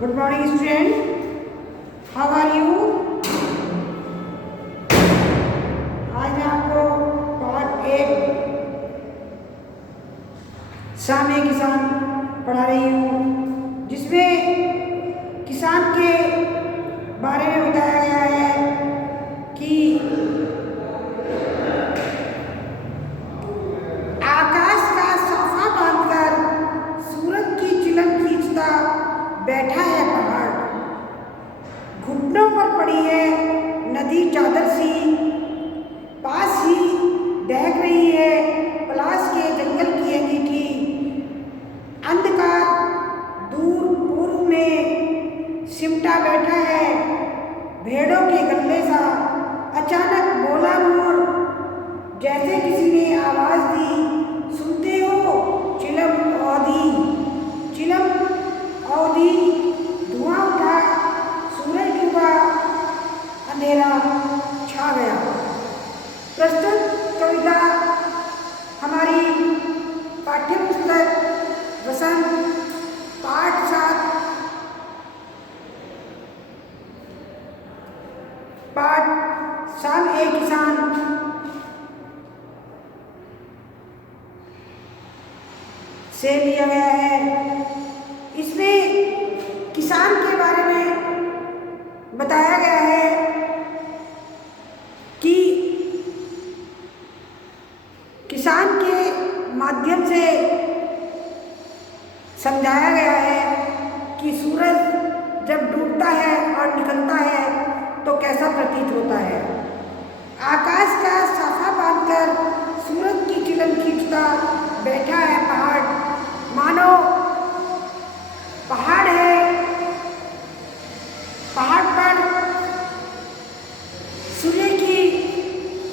Good morning, student. How are you? आज मैं आपको पार्ट 1 सामने किसान पढ़ा रही हूँ, जिसमें किसान के बारे में बताया गया है कि आकाश का साफा बांधकर सूरज की चिलम खींचता बैठा है पहाड़, घुटनों पर पड़ी है नदी चादर सी, पास ही दहक रही है पलाश के जंगल की अंगीठी, अंधकार दूर पूर्व में सिमटा बैठा है भेड़ों के गले सा। अचानक बोला मोर, जैसे किसी ने आवाज दी, सुनते हो चिलम औधी, चिलम औधी, धुआं उठा, सूरज डूबा, अंधेरा छा गया। प्रस्तुत कविता हमारी पाठ्य पुस्तक वसंत पाठ 7 पाठ साल ए किसान से लिया गया है। इसमें किसान के बारे में बताया गया है कि किसान के माध्यम से समझाया गया है कि सूरज जब डूबता है और निकलता है तो कैसा प्रतीत होता है। आकाश का साफा बांधकर सूरज की चिलम खींचता बैठा है पहाड़, मानो पहाड़ है, पहाड़ पर सूर्य की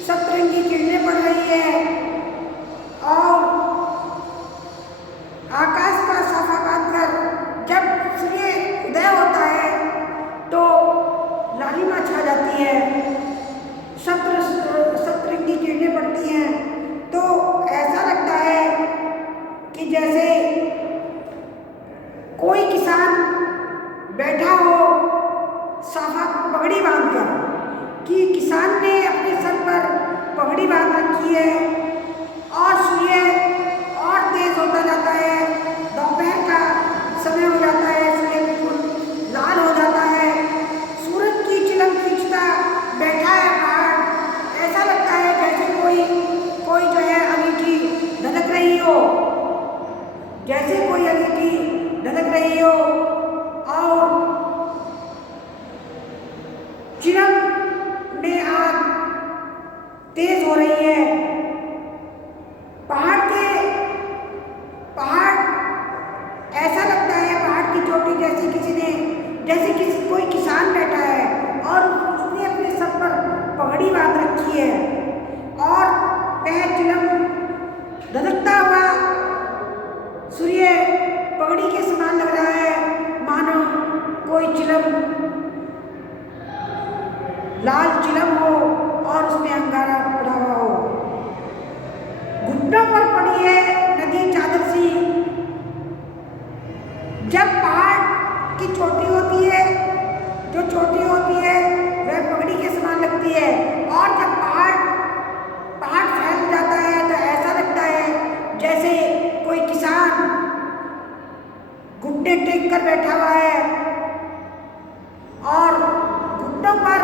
सतरंगी किरणें पड़ रही है और आकाश का साफा बांधकर जब सूर्य उदय होता है तो लालिमा छा जाती है, सतरंगी किरणें पड़ती हैं, तो ऐसा लगता है कि जैसे कोई किसान बैठा हो साफा पगड़ी बांधकर, कि किसान ने अपने सर पर पगड़ी बांध रखी है और सूर्य और तेज होता जाता है, दोपहर का समय हो जाता है, सूर्य बिल्कुल लाल हो जाता है, सूरज की चिलम खींचता बैठा है पहाड़। ऐसा लगता है जैसे कोई जो है अंगीठी धधक रही हो, जैसे कोई अंगीठी धधक रही हो और चिलम में आग तेज हो रही है। पहाड़ ऐसा लगता है पहाड़ की चोटी जैसे किसी कोई किसान बैठा है और उसने अपने सर पर पगड़ी बांध रखी है और वह चिलम धधकता हुआ सूर्य पगड़ी के समान लग रहा है, मानो कोई चिलम लाल चिलम हो और उसमें अंगारा पड़ा हुआ हो। घुटनों पर पड़ी है नदी चादर सी। जब पहाड़ की चोटी होती है, जो चोटी होती है वह पगड़ी के समान लगती है और जब पहाड़ फैल जाता है तो ऐसा लगता है जैसे कोई किसान घुटने टेक कर बैठा हुआ है और घुटनों पर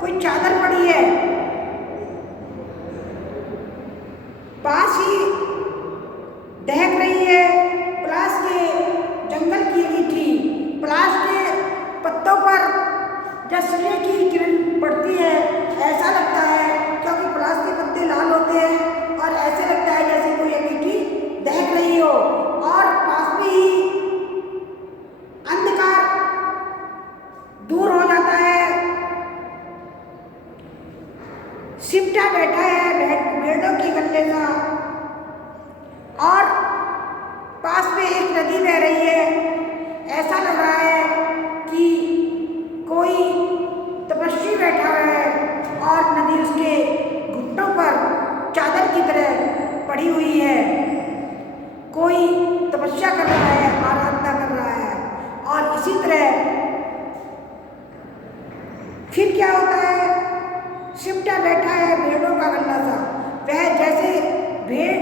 कोई चादर पड़ी है, पास ही दहक रही है पलाश के जंगल की अंगीठी। पलाश के पत्तों पर जब सूर्य की किरण पड़ती है ऐसा लगता है, क्योंकि पलाश के पत्ते लाल होते हैं और ऐसे लगता है जैसे कोई अंगीठी दहक रही हो और पास में ही अंधकार दूर हो जाता है, सिमटा बैठा है भेड़ों की गले सा और पास में एक नदी बह रही है। ऐसा लग रहा है कि कोई तपस्वी बैठा है और नदी उसके घुटनों पर चादर की तरह पड़ी हुई है। कोई तपस्या कर रहा है, आराधना कर रहा है और इसी तरह फिर क्या होता है, सिमटा बैठा है भेड़ों का गल्ला सा, वह जैसे भेड़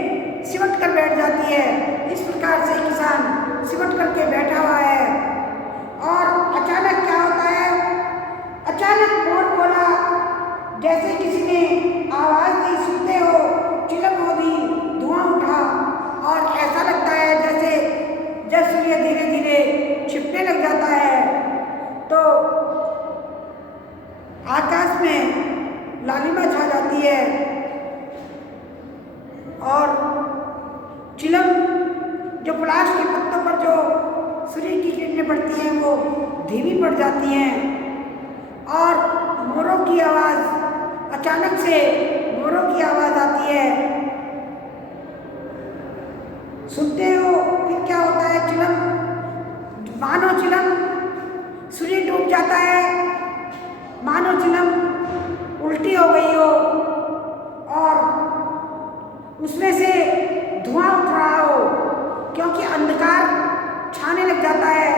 सिमट कर बैठ जाती है, इस प्रकार से किसान सिमट करके बैठा हुआ है। और अचानक क्या होता है, अचानक मोर बोला, जैसे किसी ने आवाज दी, सुनते हो चिलम होगी, धुआं उठा, और ऐसा लगता है जैसे जब सूर्य धीरे धीरे छिपने लग जाता है तो आकाश में लालिमा छा जाती है और चिलम जो पलाश के पत्तों पर जो सूर्य की किरणें पड़ती हैं वो धीमी पड़ जाती हैं और मोरों की आवाज़, अचानक से मोरों की आवाज़ आती है। सुनते हो फिर क्या होता है, चिलम मानो चिलम सूर्य डूब जाता है, मानो चिलम उल्टी हो गई हो और उसमें से धुआं उठ रहा हो, क्योंकि अंधकार छाने लग जाता है।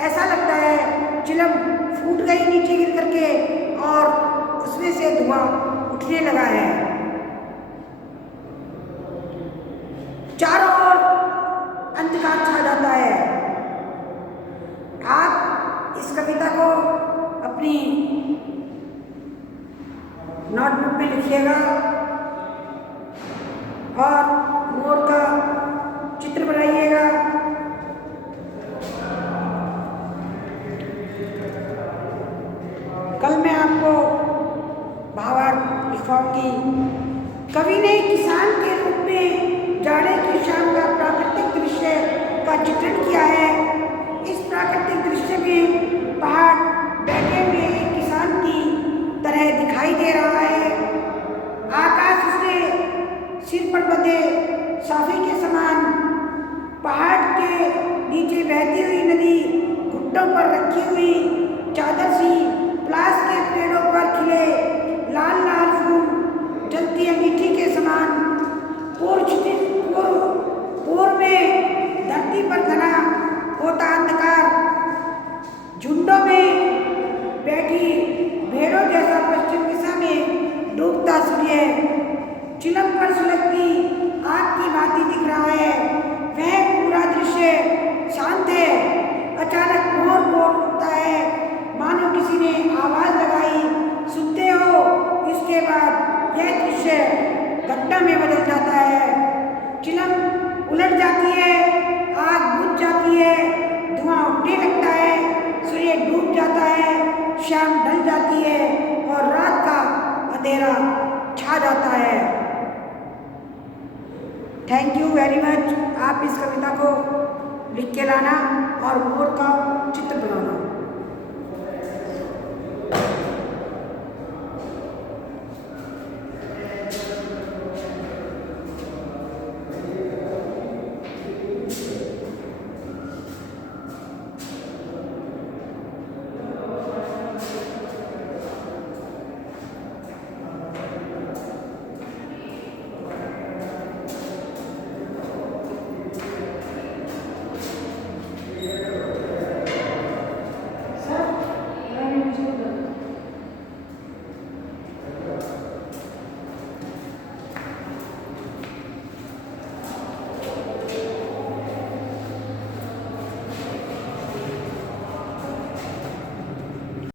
ऐसा लगता है चिलम फूट गई नीचे गिर करके और उसमें से धुआं उठने लगा है। चारों ओर अंधकार छा जाता है। आप इस कविता को अपनी नोटबुक में लिखिएगा और मोर का चित्र बनाइएगा। कल मैं आपको भावार्थ लिखवाऊंगी। कवि ने किसान के रूप में जाड़े की शाम का प्राकृतिक दृश्य का चित्रण किया है। इस प्राकृतिक दृश्य में पहाड़ बैठे हुए एक किसान की तरह दिखाई दे रहा है। आकाश उसके सिर पर बंधे साफे के समान, पहाड़ के नीचे बहती हुई नदी, घुट्टों पर रखी हुई चादर सी, पलाश के पेड़ों पर खिले लाल लाल फूल, जलती अंगीठी के समान, पूर्व में धरती पर घना होता अंधकार, झुंडों में बैठी भेड़ों जैसा पश्चिम दिशा में डूबता सूर्य, चिलम पर सुलगती आग की भांति दिख रहा है। वह पूरा दृश्य शांत है। अचानक मोर बोल उठता है, मानो किसी ने आवाज लगाई, सुनते हो। इसके बाद यह दृश्य घटना में बदल जाता है। चिलम उलट जाती है, आग बुझ जाती है, धुआं उठने लगता है, सूर्य डूब जाता है, शाम ढल जाती है और रात का अंधेरा छा जाता है। Thank you very much. आप इस कविता को लिख के लाना और मोर का चित्र बनाना।